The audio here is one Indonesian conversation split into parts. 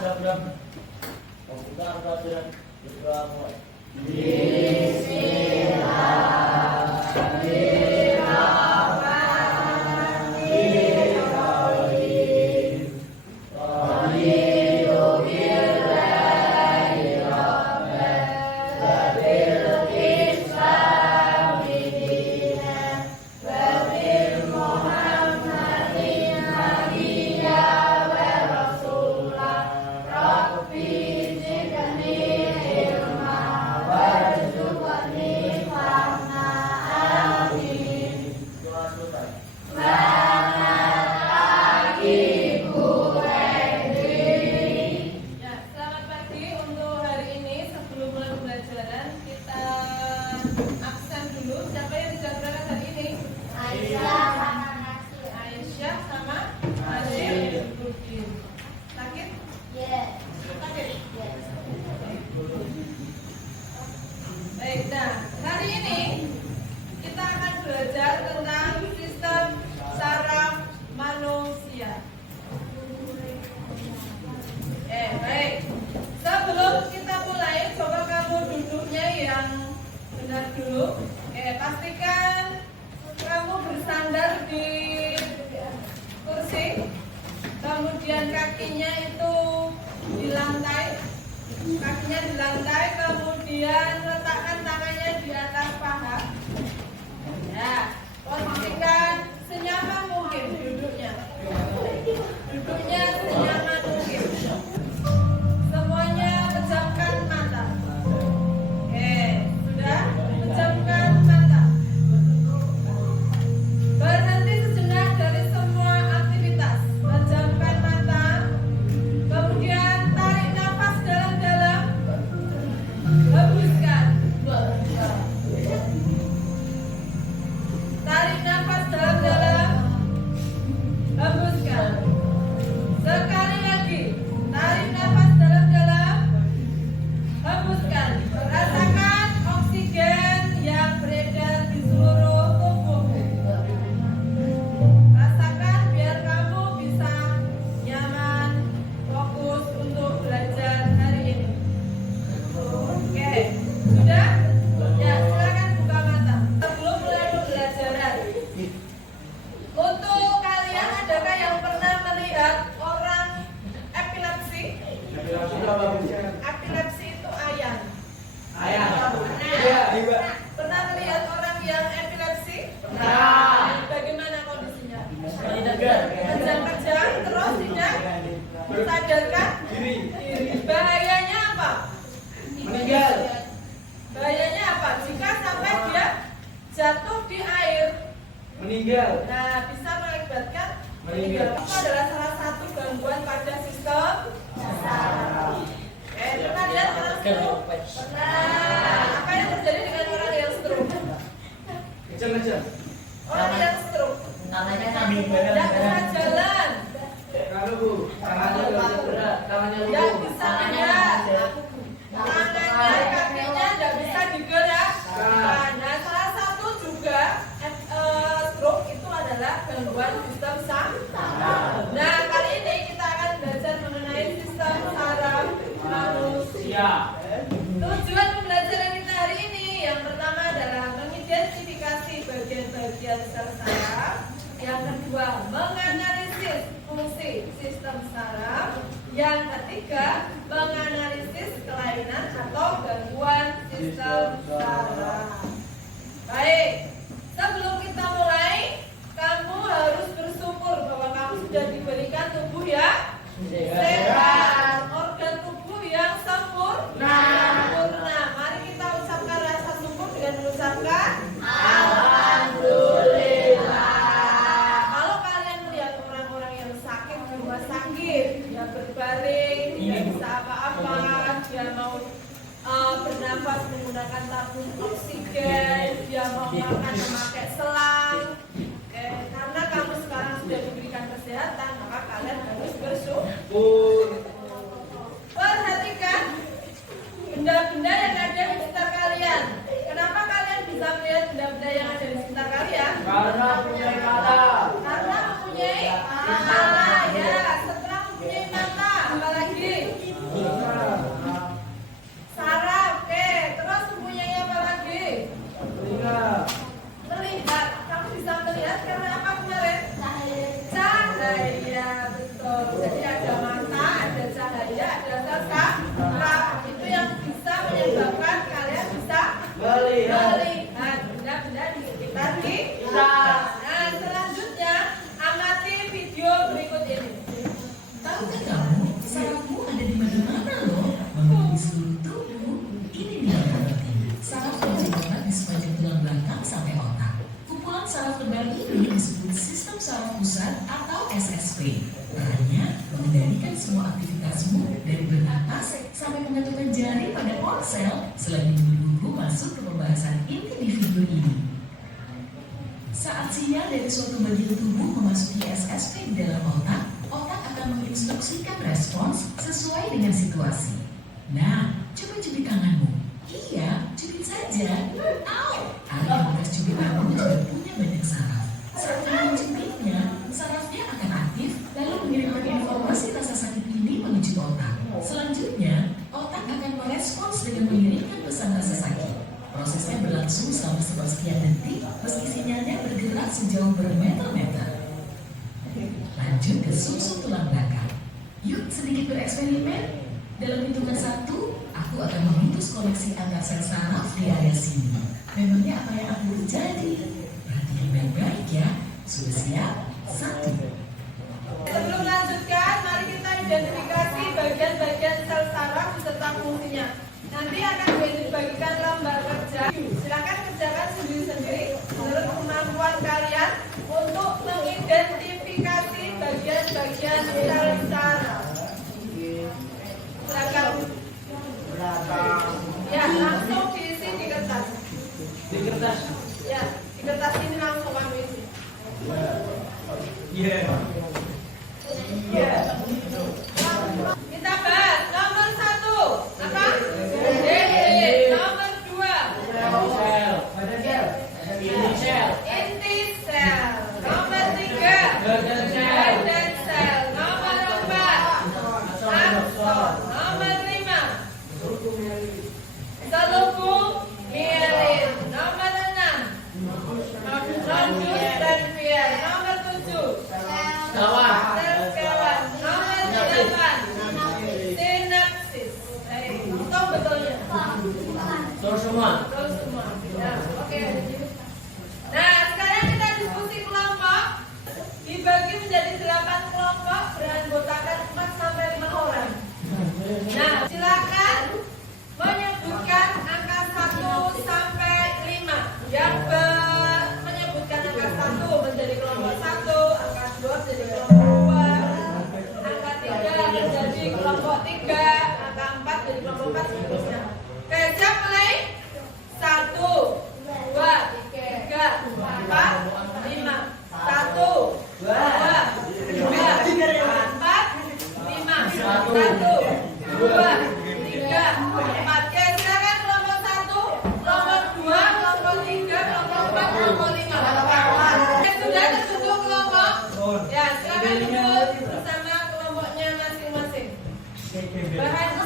siap. Komputer pelajaran kedua mulai. Baik, nah hari ini kita akan belajar tentang sistem saraf manusia. Baik. Sebelum kita mulai, coba kamu duduknya yang benar dulu. Pastikan kamu bersandar di kursi. Kemudian kakinya itu di lantai. Kemudian letakkan tangannya di atas paha. Ya, posisikan senyaman mungkin duduknya. Duduknya senyaman mungkin. Semuanya pejamkan mata. Sudah? Pejamkan mata. Berhenti sejenak dari semua aktivitas. Pejamkan mata. Kemudian tarik nafas dalam-dalam. Hembuskan. Tarik nafas dalam-dalam. Hembuskan. Sekali lagi. Tarik nafas dalam-dalam. Hembuskan. Rasakan oksigen yang beredar di seluruh tubuh. Rasakan biar kamu bisa nyaman, fokus untuk belajar hari ini. Oke, sudah? Ya, silakan buka mata. Sebelum mulai pembelajaran, untuk kalian adakah yang pernah melihat orang epilepsi? Epilepsi itu ayam. Pernah melihat orang yang epilepsi? Bagaimana kondisinya? Kejang-kejang, terus tidak sadarkan diri. Bahayanya apa? Meninggal. Bahayanya apa? Jika sampai dia jatuh di air, Meninggal. nah bisa mengakibatkan Meninggal. Itu adalah salah satu gangguan pada sistem saraf. Pernah lihat orang stroke? Pernah. Apa yang terjadi dengan orang yang stroke? Kejang-kejang. Orang yang stroke Namanya kambing tidak bisa jalan, Kalau Bu, tangannya berat, tangannya tidak bisa lihat, tangannya, kakinya tidak bisa digerakkan. Nah, salah satu juga stroke itu adalah gangguan sistem saraf. Nah, kali ini kita akan belajar mengenai sistem saraf manusia. Tujuan pembelajaran kita hari ini yang pertama adalah mengidentifikasi bagian-bagian sel saraf. Yang kedua, menganalisis fungsi sistem saraf. Yang ketiga, menganalisis kelainan atau gangguan sistem saraf. Baik, sebelum kita mulai, kamu harus bersyukur bahwa kamu sudah diberikan tubuh yang sehat, organ tubuh yang sempurna. Mari kita ucapkan rasa syukur dengan mengucapkan Alhamdulillah. Kalau kalian melihat orang-orang yang sakit di rumah sakit, dia berbaring, tidak bisa apa-apa, dia mau bernafas menggunakan tabung oksigen, dia mau makan memakai selang. Karena kamu sekarang sudah diberikan kesehatan, maka kalian harus bersyukur. Perhatikan benda-benda yang ada di sekitar kalian. Kenapa kalian bisa melihat benda-benda yang ada di sekitar kalian? Karena punya mata. Karena mempunyai mata. Ya, setelah mempunyai mata, apalagi terbaru ini disebut Sistem Saraf Pusat atau SSP. Perannya mengendalikan semua aktivitasmu dari bernapas sampai mengetukkan jari pada ponsel. Selain menunggu masuk ke pembahasan inti di video ini. Saat sinyal dari suatu bagian tubuh memasuki SSP di dalam otak, otak akan menginstruksikan respons sesuai dengan situasi. Nah, coba cubit tanganmu. Iya, cubit saja. Au! Area bekas cubit tanganmu juga punya banyak saraf. Saat kamu mencubitnya, sarafnya akan aktif lalu mengirimkan informasi rasa sakit ini menuju otak. Selanjutnya, otak akan merespons dengan mengirimkan pesan rasa sakit. Prosesnya berlangsung selama sekian detik meski sinyalnya bergerak sejauh bermeter-meter. Lanjut ke sumsum tulang belakang. Yuk sedikit bereksperimen. Dalam hitungan 1, aku akan memutus koneksi antar sel saraf di area sini. Memangnya apa yang aku terjadi? Perhatikan baik-baik ya. Sudah siap? 1. Sebelum lanjutkan, mari kita identifikasi bagian-bagian sel saraf beserta fungsinya. Nanti akan dibagikan lembar kerja. Silakan kerjakan sendiri-sendiri menurut kemampuan kalian untuk mengidentifikasi bagian-bagian sel saraf. Silakan. Ya, langsung diisi di kertas. Di kertas. Ya, di kertas ini langsung kamu isi. Iya. Kita bahas nomor 1 apa? DNA. Nomor 2 Sel. Ini sel. inti sel. Nomor 3 Badan sel. badan sel. Nomor 4 akson. Nomor 5 selubung mielin. Nomor 6 nodus dan vial. Nomor 7 Kawah. sel kewan. Nomor 8 sinapsis. Itu betulnya. Betul semua. Betul semua. Ya, oke. Nah, sekarang kita diskusi kelompok. Dibagi menjadi 8 kelompok beranggotakan 4 sampai 5 orang. Nah, silakan menyebutkan angka 1 sampai 5. Yang menyebutkan angka 1 menjadi kelompok 1, angka 2 menjadi kelompok 2, angka 3 menjadi kelompok 3, angka 4 menjadi kelompok 4 seterusnya. Oke, siap mulai? 1, 2, 3, 4, 5. 1, 2, 3, 4, 5. 1, 2, 3, 4. Oke, silakan kelompok 1, kelompok 2, kelompok 3, kelompok 4, kelompok 5. Oke, sudah terbentuk kelompok? Ya, silakan duduk bersama kelompoknya masing-masing. Bahan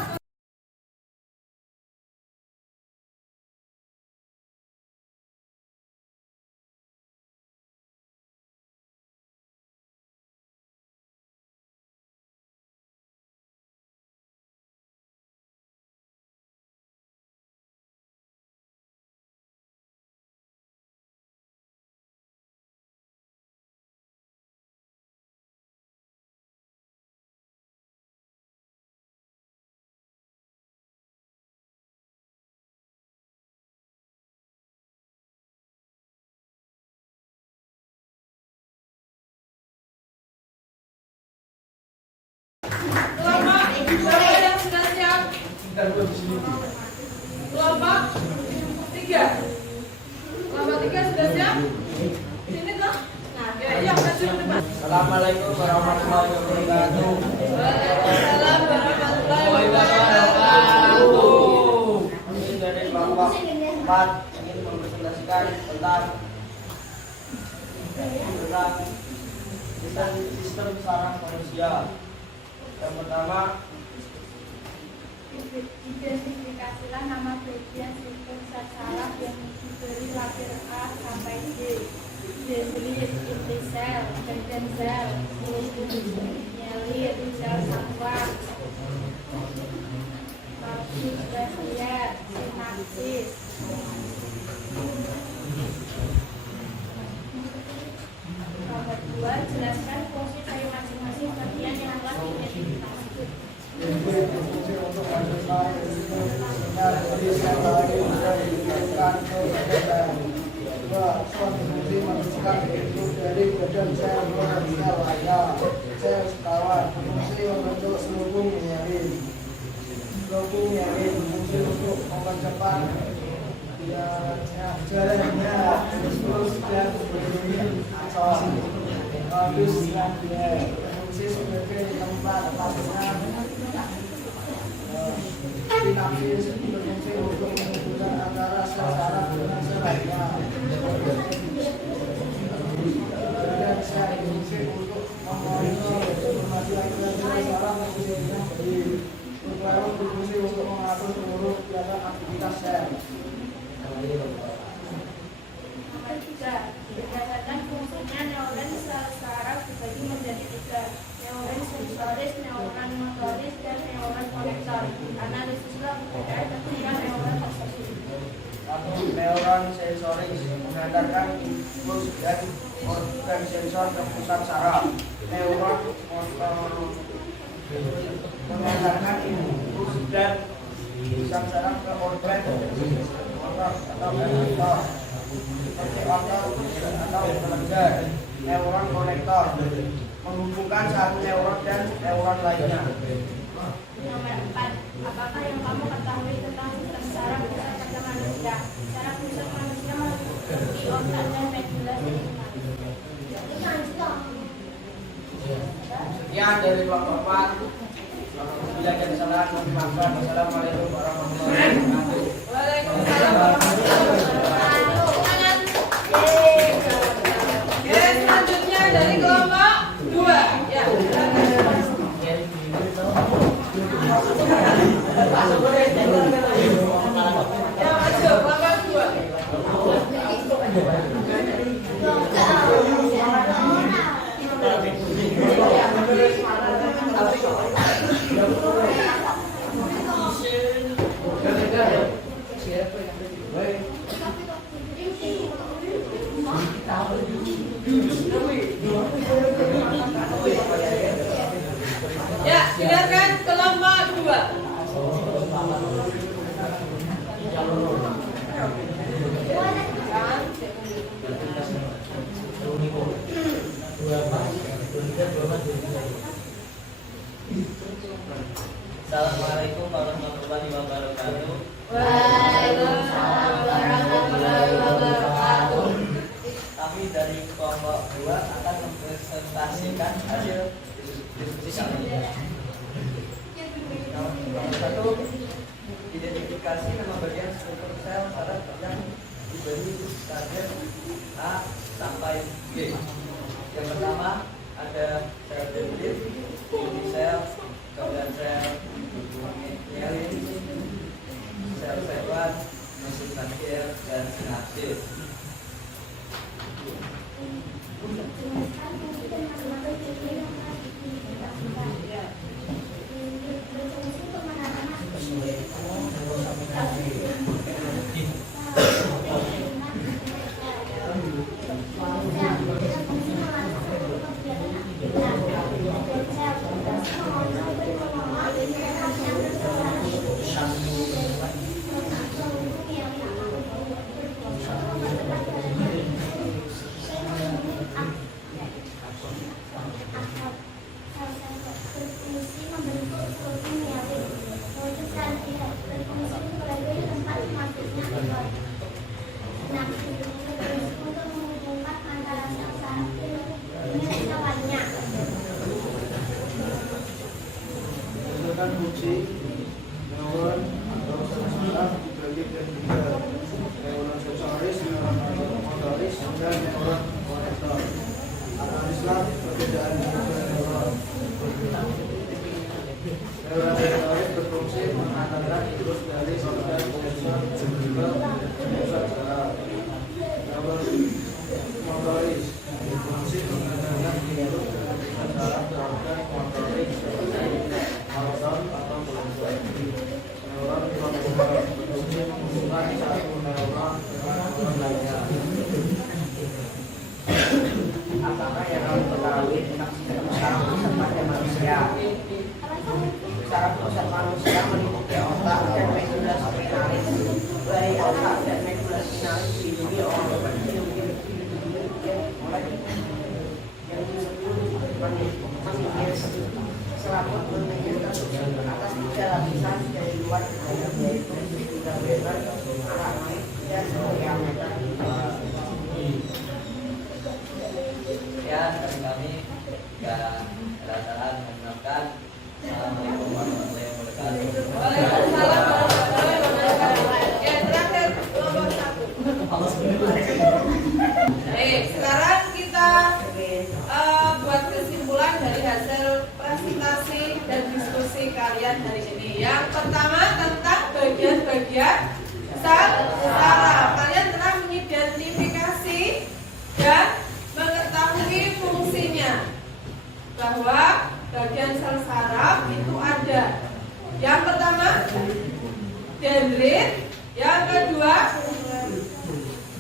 kelompok yang sudah siap. Kelompok 3. Kelompok 3 sudah siap? Sini toh? Ya, iya, maju ke depan. Assalamualaikum warahmatullahi wabarakatuh. Waalaikumsalam warahmatullahi wabarakatuh. Kami dari kelompok 4 ingin mempresentasikan tentang sistem saraf manusia. Yang pertama, identifikasilah nama bagian sistem sel saraf yang diberi label A sampai D. Dendrit, inti sel, badan sel, mielin, sel satuan, nodus, resier, sinapsis. Nomor 2, jelaskan fungsi dari masing-masing bagian yang telah diidentifikasi. Fungsi untuk melanjutkan sinyal dari sel lain dari dikirimkan ke badan. Dua, suatu fungsi menentukan bentuk dari badan sel sel lainnya. Sel sekawan fungsi membentuk selubung mialin. Selubung mialin fungsi untuk mempercepat jalannya terus dan berdiri akson. Habis dan dia fungsi sebagai tempat lepasnya sinapsis berfungsi untuk menghubungkan antara sel saraf dengan sel lainnya. Dan sel fungsi untuk memonitor informasi akibat sel saraf yang baik. Nukleus berfungsi untuk mengatur seluruh kegiatan aktivitas sel. Nomor 3. Berdasarkan fungsinya, neuron sel saraf dibagi menjadi 3. Neuron sensoris, neuron motoris, dan neuron konektor. Analisislah perbedaan ketiga neuron tersebut. Neuron sensoris mengantarkan impuls dan organ sensor ke pusat saraf. Neuron motor mengantarkan impuls dan pusat saraf ke organ motor atau efektor seperti otot atau kelenjar. Neuron konektor menghubungkan satu neuron dan neuron lainnya. Nomor 4. Apakah yang kamu ketahui tentang sistem saraf pusat pada manusia? Saraf pusat manusia meliputi otak dan medula spinal. Sekian dari Bapak-Bapak. Bila ada kesalahan, mohon maaf. Wassalamualaikum warahmatullahi wabarakatuh. Waalaikumsalam warahmatullahi wabarakatuh. Oke, selanjutnya dari kelompok 2. Ya. Ya, masuk kelompok 2. Ya, silakan kelompok 2. Assalamualaikum warahmatullahi wabarakatuh. Waalaikumsalam warahmatullahi wabarakatuh. Kami dari kelompok 2 akan mempresentasikan hasil diskusi kami. Nomor 1, identifikasi nama bagian struktur sel saraf yang diberi target A sampai G. Yang pertama ada sel dendrit, inti sel, kemudian sel mialin, sel sekuat, mesentangkir, dan sinapsis. Berdasarkan fungsi neuron atau sel saraf dibagi menjadi 3. Neuron sensoris, neuron motoris, dan neuron konektor. Analislah perbedaan ketiga neuron. Neuron sensoris berfungsi mengantarkan impuls dari organ sensor ke pusat saraf. Neuron motoris berfungsi mengantarkan impuls dari pusat saraf ke organ motorik seperti akson atau kelenjar. Neuron konektor berfungsi menghubungkan satu neuron dengan neuron lainnya. Apakah yang kamu ketahui tentang sistem saraf pusat pada manusia? Saraf pusat manusia meliputi otak dan medula spinalis. Dari otak dan medula spinalis dilindungi oleh Ya, dari kami ya rasa mengucapkan Assalamualaikum warahmatullahi wabarakatuh. Waalaikumsalam warahmatullahi wabarakatuh. Ya, terakhir nomor 1. Baik, sekarang kita buat kesimpulan dari hasil presentasi dan diskusi kalian hari ini. Yang pertama tentang bagian-bagian saraf. Kalian telah mengidentifikasi dan mengetahui fungsinya, bahwa bagian sel saraf itu ada. Yang pertama dendrit, yang kedua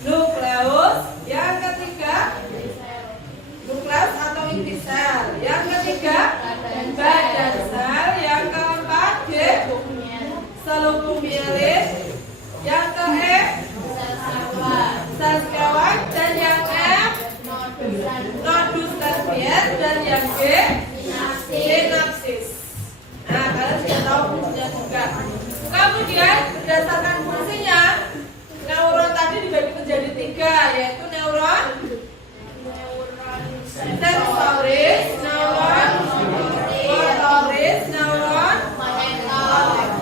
nukleus, yang ketiga nukleus atau inti sel, yang ketiga badan sel, yang keempat selubung-mielin, yang ke sel sekawan, dan yang M nodus transfer, dan yang G sinapsis. Nah, kalian sudah tahu fungsinya juga. Kemudian berdasarkan fungsinya, neuron tadi dibagi menjadi 3, yaitu neuron sensoris, neuron motoris, neuron motor.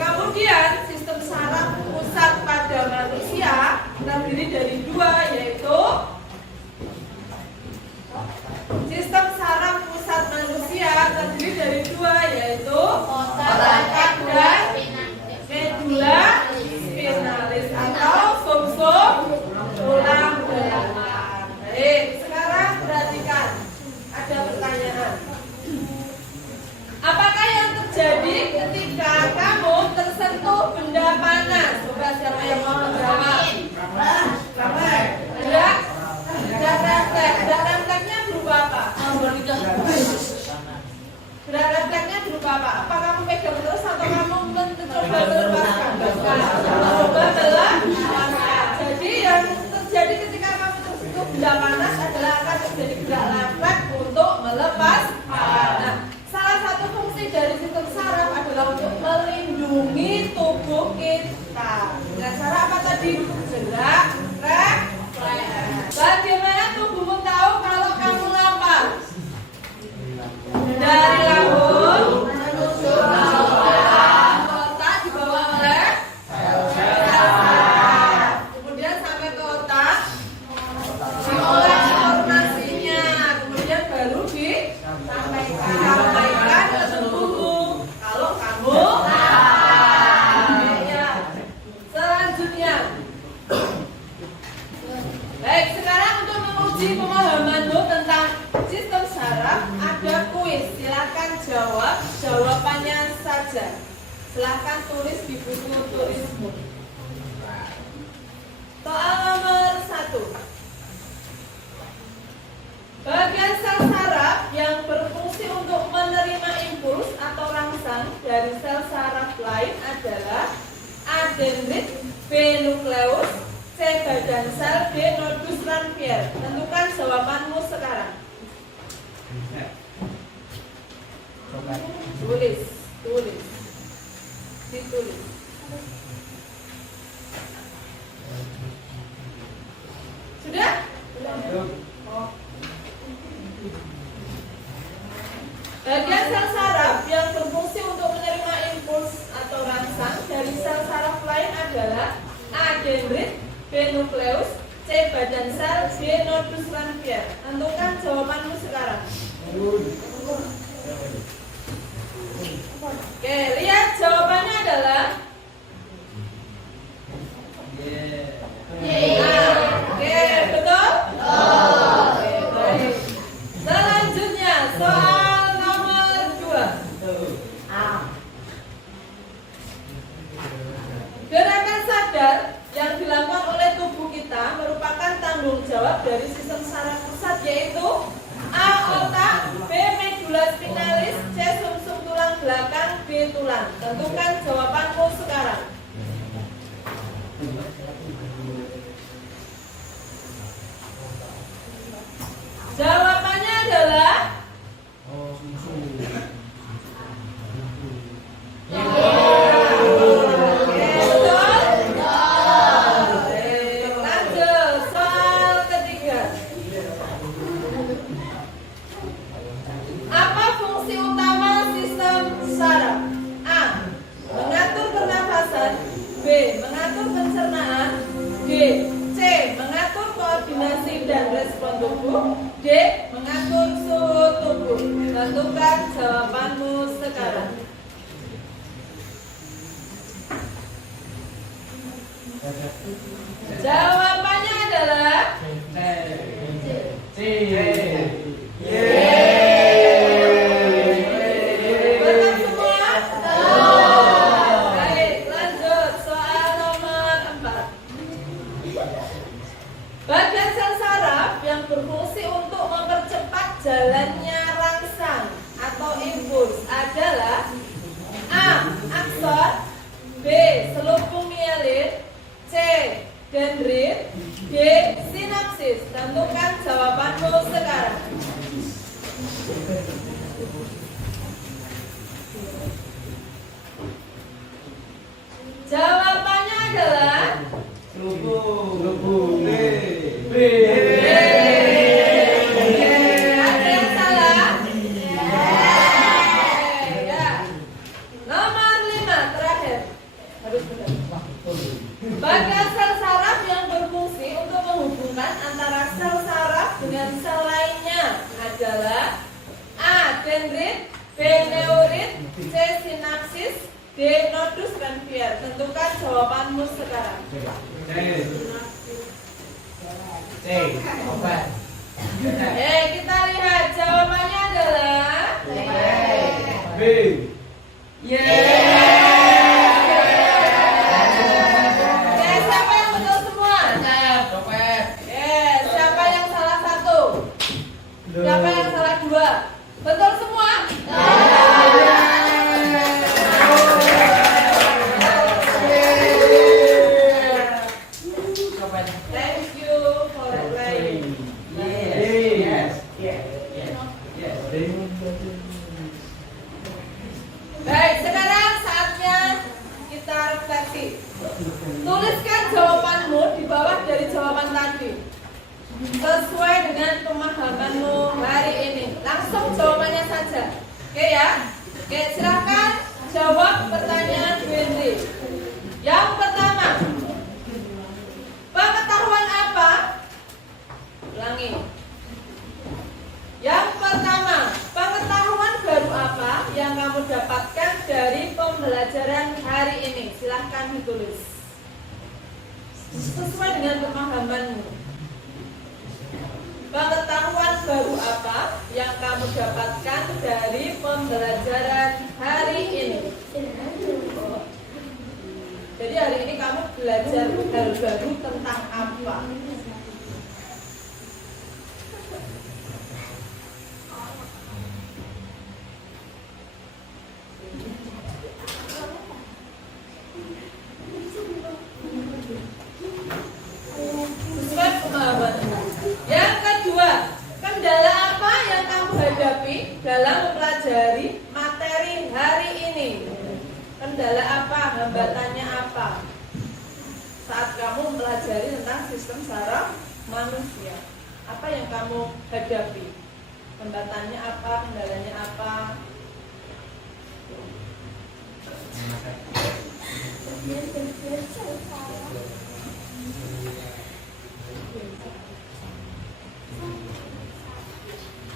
Kemudian sistem saraf pusat pada manusia terdiri dari 2, yaitu sistem saraf pusat manusia terdiri dari 2, yaitu otak dan medula spinalis atau sumsum tulang belakang. Baik, sekarang perhatikan, ada pertanyaan. Apakah yang terjadi ketika kamu tersentuh benda panas? Coba siapa yang mau menjawab? Gerak refleksnya berupa apa? Gerak refleksnya berupa apa? Apa kamu pegang terus atau kamu mencoba melepaskan? Mencoba melepaskan. Jadi yang terjadi ketika kamu tersentuh benda panas adalah akan terjadi gerak refleks untuk melepas. Nah, salah satu fungsi dari sistem saraf adalah untuk melindungi tubuh kita. Dengan cara apa tadi? Gerak refleks. Bagaimana tubuhmu tahu kalau kamu lapar? Dari lambung menuju otak, dibawa oleh saraf. Kemudian sampai ke otak, diolah informasinya, kemudian baru disampaikan ke tubuhmu kalau kamu lapar. Ya. Selanjutnya, baik, sekarang untuk menguji pemahamanmu tentang sistem saraf, ada kuis. Silakan jawab jawabannya saja. Silakan tulis di buku tulismu. Soal nomor 1. Bagian sel saraf yang berfungsi untuk menerima impuls atau rangsang dari sel saraf lain adalah A. dendrit, B. nukleus, C. badan sel, D. nodus transfer. Tentukan jawabanmu sekarang. Ditulis. Sudah? Oh. Bagian sel saraf yang berfungsi untuk menerima impuls atau rangsang dari sel saraf lain adalah A. dendrit, B. nukleus, C. badan sel, D. nodus transfer. Tentukan jawabanmu sekarang. Oke, lihat jawabannya adalah Oke, betul? Oke, baik. Selanjutnya soal nomor 2. Gerakan sadar yang dilakukan oleh tubuh kita merupakan tanggung jawab dari sistem saraf pusat, yaitu A. otak, B. medula spinalis, C. sumsum tulang belakang, D. tulang. Tentukan jawabanmu sekarang. Jawabannya adalah betul. B. Mengatur pencernaan. D. C. Mengatur koordinasi dan respon tubuh. D. Mengatur suhu tubuh. Tentukan jawabanmu sekarang. Jawabannya adalah C. benar semua? Baik, lanjut soal nomor 4. Bagian sel saraf yang berfungsi untuk mempercepat jalannya rangsang atau impuls adalah A. Akson, B. Selubung mielin, C. Dendrit, D. Sinapsis. Tentukan jawabanmu sekarang. Jawabannya adalah Lubung. B. ada yang salah? Ya. Nomor 5 terakhir. Harus benar. Bagian sel saraf yang berfungsi untuk menghubungkan antara sel saraf dengan sel lainnya adalah A. Dendrit, B. Neurit, C. Sinapsis, D. Nodus Ranvier. Tentukan jawabanmu sekarang. C. Obat. Kita lihat jawabannya adalah B. siapa yang betul semua? Siapa yang salah satu? Siapa yang salah dua? Betul semua? Thank you for playing. Baik, sekarang saatnya kita refleksi. Tuliskan jawabanmu di bawah dari jawaban tadi sesuai dengan pemahamanmu hari ini. Langsung jawabannya saja. Oke ya? Oke, silakan jawab pertanyaan Bu Indri. Yang pertama, pengetahuan apa? Ulangi. Yang pertama, pengetahuan baru apa yang kamu dapatkan dari pembelajaran hari ini? Silahkan ditulis sesuai dengan pemahamanmu. Pengetahuan baru apa yang kamu dapatkan dari pembelajaran hari ini? Jadi hari ini kamu belajar hal baru tentang apa? Sesuai pemahamanmu. Yang kedua, kendala apa yang kamu hadapi dalam mempelajari materi hari ini? Kendala apa? Hambatannya apa? Saat kamu mempelajari tentang sistem saraf manusia, apa yang kamu hadapi? Hambatannya apa? Kendalanya apa?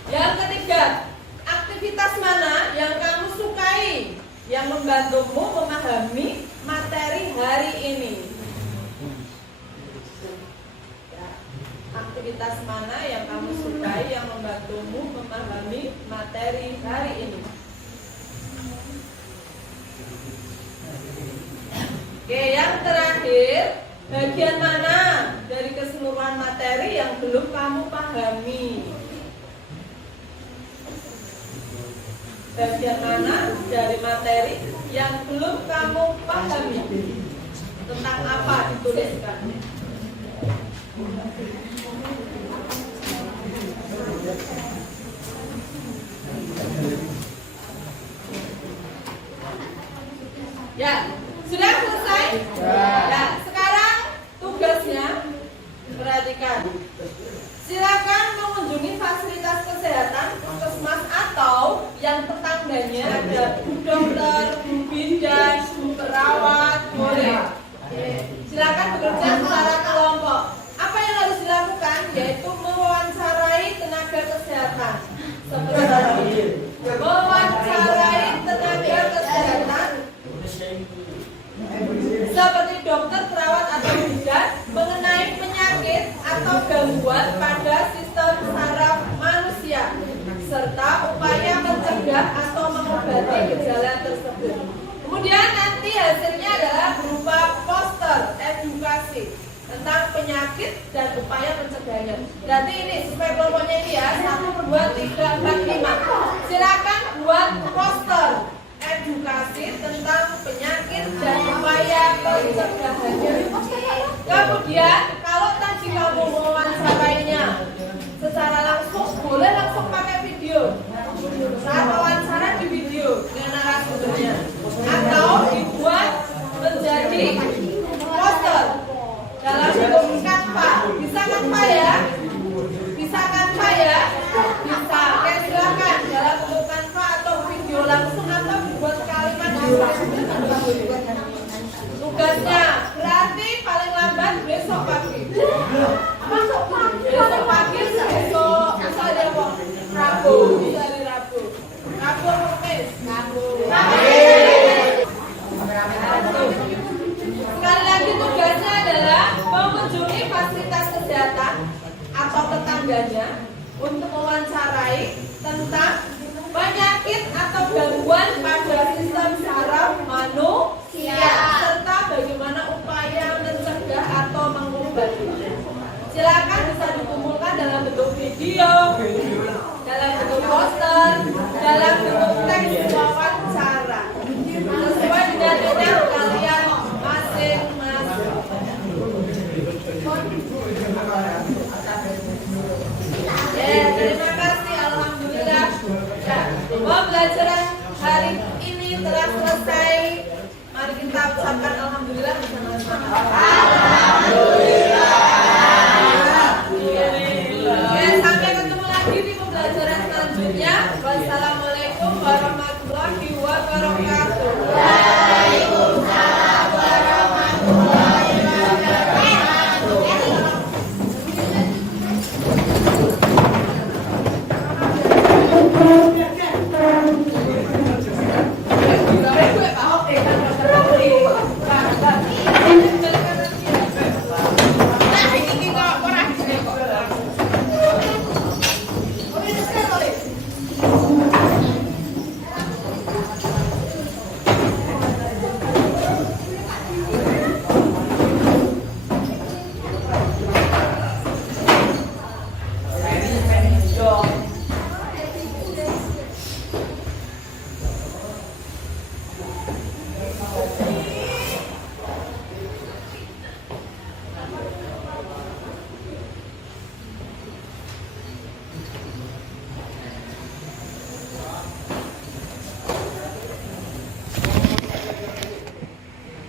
Yang ketiga, aktivitas mana yang kamu sukai yang membantumu memahami materi hari ini? Ya, aktivitas mana yang kamu sukai yang membantumu memahami materi hari ini? Oke, yang terakhir, bagian mana dari keseluruhan materi yang belum kamu pahami? Bagian mana dari materi yang belum kamu pahami? Tentang apa dituliskan? Ya, sudah selesai? Ya, sekarang tugasnya perhatikan. Silakan mengunjungi fasilitas kesehatan puskesmas atau yang tetangganya ada bu dokter, bu bidan, bu perawat, boleh Oke, silakan bekerja secara kelompok. Apa yang harus dilakukan? Yaitu mewawancarai tenaga kesehatan. Mewawancarai tenaga kesehatan seperti dokter, perawat atau bidan mengenai penyakit atau gangguan pada sistem saraf manusia serta upaya mencegah atau mengobati gejala tersebut. Kemudian nanti hasilnya adalah berupa poster edukasi tentang penyakit dan upaya pencegahannya. Berarti ini supaya kelompoknya ini ya 1, 2, 3, 4, 5. Silakan buat poster edukasi tentang penyakit dan upaya pencegahannya. Kemudian kalau tadi kamu mewawancarainya secara langsung, boleh langsung pakai video. Saat wawancara di video dengan narasumbernya, atau dibuat menjadi poster dalam bentuk Canva. Bisa Canva ya? Bisa Canva ya? Bisa. Oke, silakan dalam bentuk Canva atau video langsung atau dibuat kalimat tugasnya berarti paling lambat besok pagi. Besok pagi, besok misalnya apa? Rabu, hari Rabu. Rabu apa Kamis? Rabu. Sekali lagi tugasnya adalah mengunjungi fasilitas kesehatan atau tetangganya untuk mewawancarai tentang penyakit atau gangguan pada